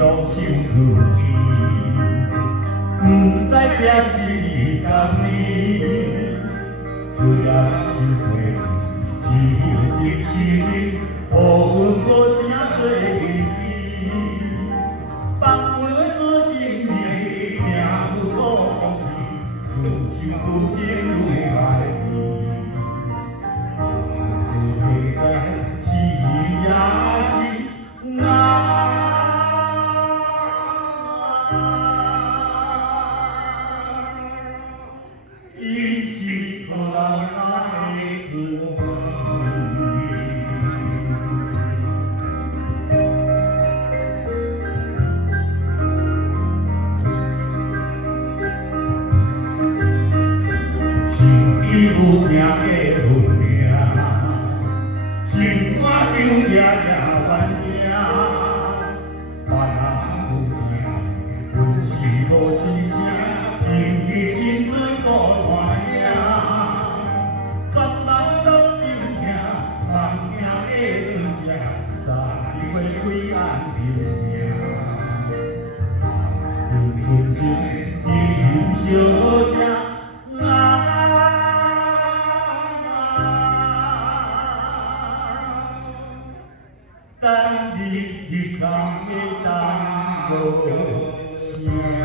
拢想自己，不知变是甘呢？虽然是回忆，一生无阮无正多意义。放袂死性命，命不所放弃，不想不见泪来滴。不在是也是爱。 一起可来自心已不听的分命，心肝想夜夜怨命，别人不听，阮是无真正，因伊心水过。 纯情的小姐，等你一天的等我声。